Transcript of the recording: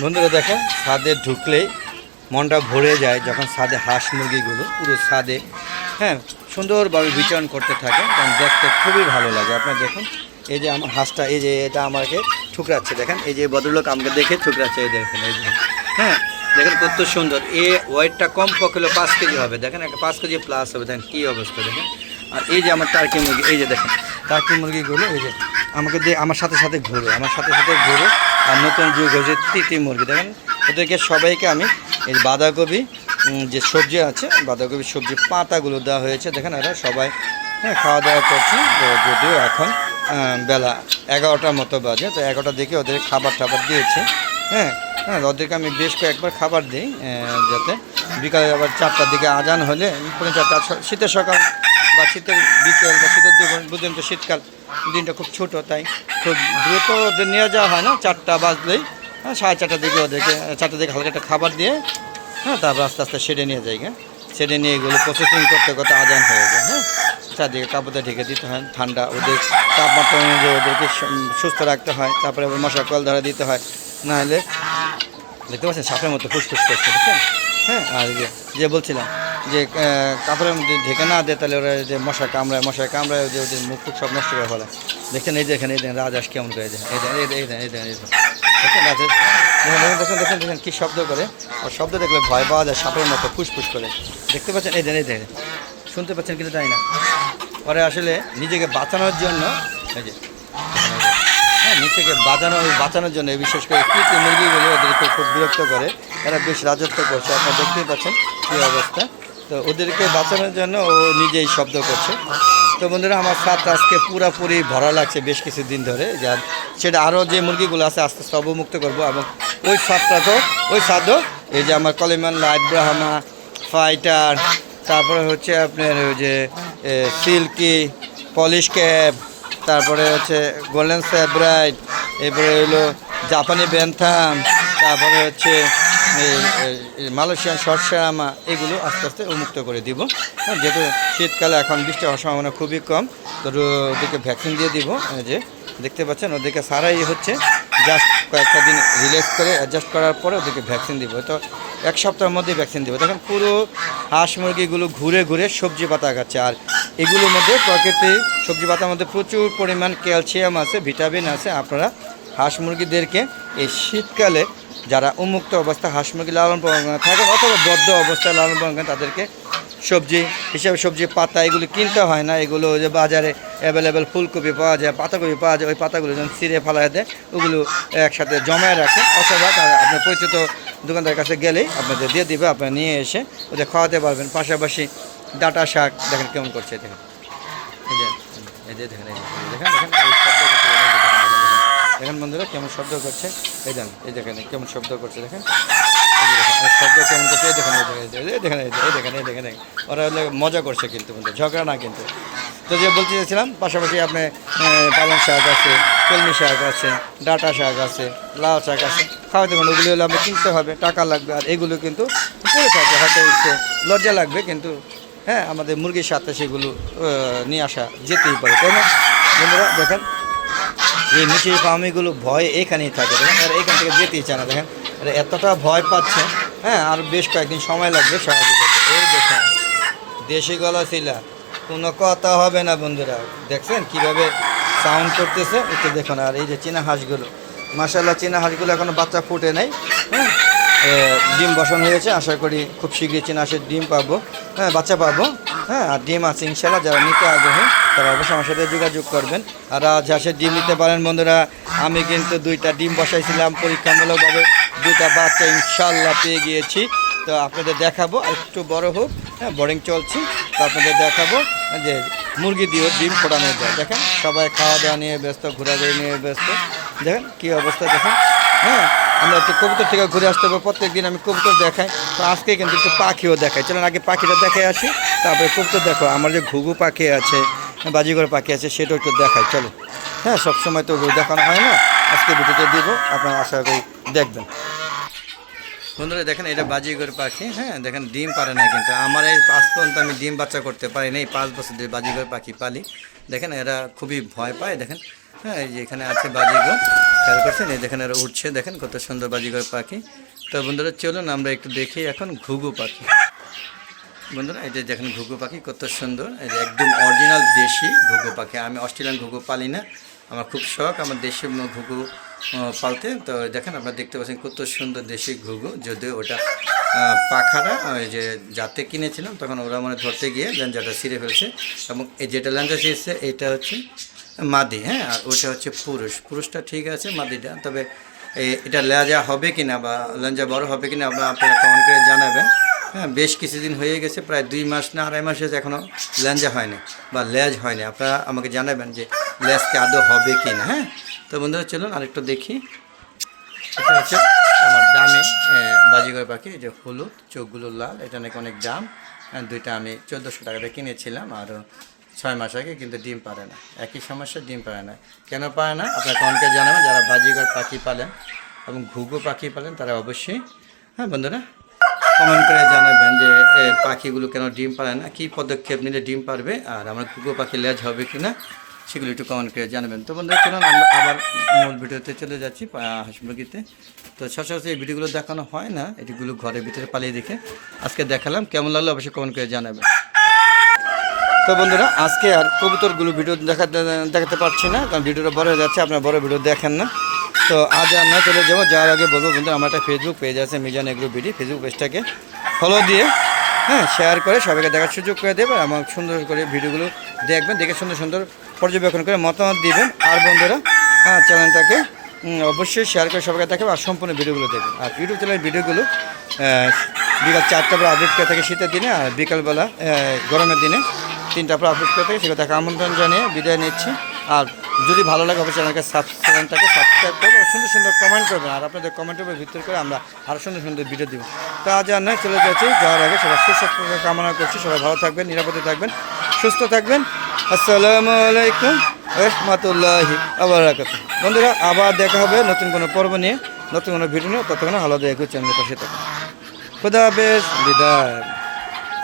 বন্ধুরা দেখেন ছাদে ঢুকলেই মনটা ভরে যায় যখন ছাদে হাঁস মুরগিগুলো পুরো ছাদে হ্যাঁ সুন্দরভাবে বিচরণ করতে থাকে, কারণ দেখতে খুবই ভালো লাগে। আপনার দেখুন এই যে আমার হাঁসটা, এই যে এটা আমাকে ঠুকরাচ্ছে, দেখেন এই যে ভদ্রলোক আমাকে দেখে ঠুকরাচ্ছে, এই দেখেন এই যে হ্যাঁ দেখেন কত সুন্দর। এ ওয়েটটা কম পক্ষে 5 কেজি হবে, দেখেন একটা 5 কেজি প্লাস হবে, দেখেন কী অবস্থা দেখেন। আর এই যে আমার টার্কি মুরগি, এই যে দেখেন টার্কি মুরগিগুলো এই যে আমাকে দিয়ে আমার সাথে সাথে ঘুরে, আর নতুন যুগ হয়েছে তিতি মুরগি, দেখেন ওদেরকে সবাইকে আমি এই বাঁধাকপি যে সবজি আছে, বাঁধাকপি সবজি পাতাগুলো দেওয়া হয়েছে, দেখেন এরা সবাই হ্যাঁ খাওয়া দাওয়া করছি। যদিও এখন বেলা 11টার মতো বাজে, তো 11টার দিকে ওদের খাবার টাবার দিয়েছে। হ্যাঁ হ্যাঁ ওদেরকে আমি বেশ কয়েকবার খাবার দিই, যাতে বিকালে আবার 4টার দিকে আজান হলে 4:45, শীতের সকাল বা শীতের বিকেল বা শীতের দুদিন, তো শীতকাল দিনটা খুব ছোটো, তাই খুব দ্রুত ওদের নিয়ে যাওয়া হয় না। 4টা বাজলেই 4:30টার দিকে ওদেরকে 4টার দিকে হালকা একটা খাবার দিয়ে হ্যাঁ তারপর আস্তে আস্তে শেডে নিয়ে যাই। হ্যাঁ শেডে নিয়ে এগুলো প্রসেসিং করতে করতে আজান হয়ে যায়। হ্যাঁ চারদিকে কাপড়ে ঢেকে দিতে হয়, ঠান্ডা ওদের তাপমাত্রা অনুযায়ী ওদেরকে সুস্থ রাখতে হয়, তারপরে আবার মশার কল ধরা দিতে হয়, না হলে দেখতে পাচ্ছেন সাপের মতো ফুসফুস করছে দেখেন। হ্যাঁ আর যে বলছিলাম যে কাপড়ের মধ্যে ঢেকে না দেয় তাহলে ওরা যে মশা কামড়ায় যে ওদের মুখ টুক সব নষ্ট করে ফেলে। দেখছেন এই দেখেন, এই দেখেন রাজহাঁস কেমন করে দেখেন, দেখেন রাজহাঁস দেখেন কী শব্দ করে, আর শব্দ দেখলে ভয় পাওয়া যায়, সাপের মতো ফুসফুস করে। দেখতে পাচ্ছেন এই দেখেন শুনতে পাচ্ছেন কিন্তু তাই না, ওরা আসলে নিজেকে বাঁচানোর জন্য এই যে হ্যাঁ নিজেকে বাঁচানোর জন্য বিশেষ করে কী মুরগিগুলো ওদেরকে খুব বিরক্ত করে, এরা বেশ রাজত্ব করছে, আপনারা দেখতেই পাচ্ছেন কী অবস্থা। তো ওদেরকে বাঁচানোর জন্য ও নিজেই শব্দ করছে। তো বন্ধুরা আমার ছাদটা আজকে পুরাপুরি ভরা লাগছে বেশ কিছুদিন ধরে, যার সেটা আরও যে মুরগিগুলো আছে আস্তে আস্তে অবমুক্ত করবো। এবং ওই ছাদও এই যে আমার কলিমান লাইট ব্রাহ্মা ফাইটার, তারপরে হচ্ছে আপনার ওই যে সিল্কি পলিশ ক্যাপ, তারপরে হচ্ছে গোল্ডেন স্যাব্রাইট, এরপরে হলো জাপানি ব্যান্থাম, তারপরে হচ্ছে মালয়েশিয়ান শর্টসারামা, এগুলো আস্তে আস্তে উন্মুক্ত করে দিব। হ্যাঁ যেহেতু শীতকালে এখন বৃষ্টি হওয়ার সম্ভাবনা খুবই কম, তো ওদেরকে ভ্যাকসিন দিয়ে দিব। যে দেখতে পাচ্ছেন ওদেরকে সারাই হচ্ছে জাস্ট কয়েকটা দিন রিল্যাক্স করে অ্যাডজাস্ট করার পরে ওদেরকে ভ্যাকসিন দিব, তো 1 সপ্তাহের মধ্যে ভ্যাকসিন দেবো। দেখেন পুরো হাঁস মুরগিগুলো ঘুরে ঘুরে সবজি পাতা খাচ্ছে, আর এগুলোর মধ্যে প্রকৃতির সবজি পাতার মধ্যে প্রচুর পরিমাণ ক্যালসিয়াম আছে, ভিটামিন আছে। আপনারা হাঁস মুরগিদেরকে এই শীতকালে যারা উন্মুক্ত অবস্থা হাঁস মুরগি লালন পালন থাকেন অথবা বদ্ধ অবস্থায় লালন পালন করেন, তাদেরকে সবজি হিসেবে সবজি পাতা এগুলো কিনতে হয় না। এগুলো যে বাজারে অ্যাভেলেবেল ফুলকপি পাওয়া যায়, পাতাকপি পাওয়া যায়, ওই পাতাগুলো যখন ছিঁড়ে ফেলায় দেয় ওগুলো একসাথে জমায় রাখে, অথবা আপনার পরিচিত দোকানদারের কাছে গেলেই আপনাদের দিয়ে দিবে, আপনারা নিয়ে এসে ওদের খাওয়াতে পারবেন। পাশাপাশি ডাঁটা শাক দেখেন কেমন করছে, দেখেন এই যে দেখেন দেখেন বন্ধুরা কেমন শব্দ করছে, এই দেখেন কেমন শব্দ করছে, দেখেন শব্দ কেমন করছে, দেখেন ওরা মজা করছে কিন্তু বন্ধু, ঝগড়া না কিন্তু। তো যে বলতে চাইছিলাম পাশাপাশি আপনি পালং শাক আছে, কলমি শাক আছে, ডাঁটা শাক আছে, লাল শাক আছে, খাওয়াতে পারেন। ওগুলো হলে আপনি কিনতে হবে, টাকা লাগবে, আর এগুলো কিন্তু পড়ে থাকবে, হয়তো একটু লজ্জা লাগবে, কিন্তু হ্যাঁ আমাদের মুরগির সাথে সেগুলো নিয়ে আসা যেতেই পারে, তাই না বন্ধুরা। দেখেন এই মিষ্টির ফার্মিগুলো ভয় এখানেই থাকে, দেখেন আর এখান থেকে যেতেই চায় না, দেখেন এতটা ভয় পাচ্ছে। হ্যাঁ আর বেশ কয়েকদিন সময় লাগবে স্বাভাবিক হতে। এই দেখেন দেশি গলা ছিলা, কোনো কথা হবে না বন্ধুরা, দেখছেন কীভাবে সাউন্ড করতেছে একটু দেখুন। আর এই যে চীনা হাঁসগুলো, মাশাআল্লাহ চীনা হাঁসগুলো এখনও বাচ্চা ফুটে নেই, হ্যাঁ ডিম বসানো হয়েছে, আশা করি খুব শীঘ্রই চীনা হাঁসের ডিম পাবো, হ্যাঁ বাচ্চা পাবো। হ্যাঁ আর ডিম আছে ইনশাল্লাহ, যারা নিতে আগ্রহী তারা অবশ্যই আমার সাথে যোগাযোগ করবেন। আর হাঁসের ডিম নিতে পারেন বন্ধুরা। আমি কিন্তু 2টা ডিম বসাইছিলাম পরীক্ষামূলকভাবে, 2টা বাচ্চা ইনশাল্লাহ পেয়ে গিয়েছি। তো আপনাদের দেখাবো, একটু বড় হোক, হ্যাঁ বোর্ডিং চলছি, তো আপনাদের দেখাবো যে মুরগি দিয়েও ডিম ফোটানো যায়। দেখেন সবাই খাওয়া দাওয়া নিয়ে ব্যস্ত, ঘোরাঘুরি নিয়ে ব্যস্ত, দেখেন কী অবস্থা দেখেন। হ্যাঁ আমরা একটু কবুতর থেকে ঘুরে আসতে হবে, প্রত্যেক দিন আমি কবুতর দেখাই, তো আজকে কিন্তু একটু পাখিও দেখাই। চলেন আগে পাখিটা দেখে আসি, তারপরে কবুতর দেখো। আমার যে ঘুঘু পাখি আছে, বাজিঘর পাখি আছে, সেটাও একটু দেখাই চলো। হ্যাঁ সবসময় তো দেখানো হয় না, আজকে ভিডিওতে দিব, আপনারা আশা করি দেখবেন। বন্ধুরা দেখেন এটা বাজিঘর পাখি, হ্যাঁ দেখেন ডিম পারে না, কিন্তু আমার এই 5 পর্যন্ত আমি ডিম বাচ্চা করতে পারি না। এই 5 বছর ধরে বাজিঘর পাখি পালি, দেখেন এরা খুবই ভয় পায়। দেখেন হ্যাঁ এই যে এখানে আছে বাজিঘর, খেয়াল করছেন এই দেখেন এরা উঠছে, দেখেন কত সুন্দর বাজিঘর পাখি। তো বন্ধুরা চলুন আমরা একটু দেখি এখন ঘুঘু পাখি। বন্ধুরা এই যে দেখেন ঘুঘু পাখি কত সুন্দর, এই যে একদম অরিজিনাল দেশি ঘুঘু পাখি। আমি অস্ট্রেলিয়ান ঘুঘু পালি না, আমার খুব শখ আমার দেশি ঘুঘু পালতে। তো দেখেন আপনারা দেখতে পাচ্ছেন কত সুন্দর দেশি ঘুঘু, যদিও ওটা পাখাটা ওই যে যাতে কিনেছিলাম তখন ওরা মানে ধরতে গিয়ে ল্যাঞ্জাটা ছিঁড়ে ফেলছে, এবং এই যেটা ল্যাঞ্জা ছিঁড়ছে এটা হচ্ছে মাদি, হ্যাঁ, আর ওটা হচ্ছে পুরুষটা ঠিক আছে, মাদিটা। তবে এটা লেজা হবে কিনা বা ল্যাঞ্জা বড় হবে কিনা আপনারা কমেন্ট করে জানাবেন। হ্যাঁ, বেশ কিছুদিন হয়ে গেছে, প্রায় 2 মাস না 2.5 মাস হয়েছে, এখনও ল্যাঞ্জা হয়নি বা লেজ হয়নি। আপনারা আমাকে জানাবেন যে লেজকে আদৌ হবে কি না। হ্যাঁ, তো বন্ধুরা চলুন আরেকটু দেখি। এটা হচ্ছে আমার দামে বাজিঘর পাখি, এই যে হলুদ, চোখগুলো লাল, এটা নাকি অনেক দাম। দুইটা আমি 1400 টাকাতে কিনেছিলাম আরও 6 মাস আগে, কিন্তু ডিম পারে না। একই সমস্যা, ডিম পারে না। কেন পারে না আপনারা কমেন্টে জানাবেন, যারা বাজিঘর পাখি পালেন এবং ঘুঘু পাখি পালেন তারা অবশ্যই, হ্যাঁ বন্ধুরা, কমেন্ট করে জানাবেন যে পাখিগুলো কেন ডিম পারে না, কী পদক্ষেপ নিলে ডিম পারবে, আর আমার ঘুঘু পাখি লেজ হবে কি না সেগুলো একটু কমেন্ট করে জানাবেন। তো বন্ধুরা চলুন আমরা আবার মূল ভিডিওতে চলে যাচ্ছি, হাঁস মুরগিতে। তো সচরাচর এই ভিডিওগুলো দেখানো হয় না, এটিগুলো ঘরের ভিতরে পালিয়ে দেখে আজকে দেখালাম। কেমন লাগলো অবশ্যই কমেন্ট করে জানাবেন। তো বন্ধুরা আজকে আর কবুতরগুলো ভিডিও দেখাতে পারছি না, কারণ ভিডিওটা বড় হয়ে যাচ্ছে, আপনারা বড় ভিডিও দেখেন না। তো আজ আর না চলে যাবো, যাওয়ার আগে বলবো বন্ধুরা আমার একটা ফেসবুক পেজ আছে মিজান এগ্রো বিডি, ফেসবুক পেজটাকে ফলো দিয়ে হ্যাঁ শেয়ার করে সবাইকে দেখার সুযোগ করে দেবে। আমার সুন্দর করে ভিডিওগুলো দেখবেন, দেখে সুন্দর সুন্দর পর্যবেক্ষণ করে মতামত দিবেন। আর বন্ধুরা হ্যাঁ চ্যানেলটাকে অবশ্যই শেয়ার করে সবাইকে দেখাবে, আর সম্পূর্ণ ভিডিওগুলো দেখবেন। আর ইউটিউব চ্যানেলের ভিডিওগুলো বিকাল 4টার পর আপডেট করে থাকে শীতের দিনে, আর বিকালবেলা গরমের দিনে 3টার পর আপলোড করে থাকে। সেগুলো দেখা আমন্ত্রণ জানিয়ে বিদায় নিচ্ছি। আর যদি ভালো লাগে অবশ্যই চ্যানেলটাকে সাবস্ক্রাইব করবে, সুন্দর সুন্দর কমেন্ট করবেন, আর আপনাদের কমেন্টের উপর ভিত্তি করে আমরা আরও সুন্দর সুন্দর ভিডিও দেবো। তো আজ আর নয়, চলে যাচ্ছি। যাওয়ার আগে সবাই সুস্বাস্থ্য কামনা করছি, সবাই ভালো থাকবেন, নিরাপদে থাকবেন, সুস্থ থাকবেন। আসসালামু আলাইকুম রহমতুল্লাহি ওয়া বারাকাতুহু। বন্ধুরা আবার দেখা হবে নতুন কোনো পর্ব নিয়ে, নতুন কোনো ভিডিও নিয়ে। ততক্ষণ আলাদা একটু চ্যানেলের পাশে থাকুন। খুদা হাফেজ, বিদায়।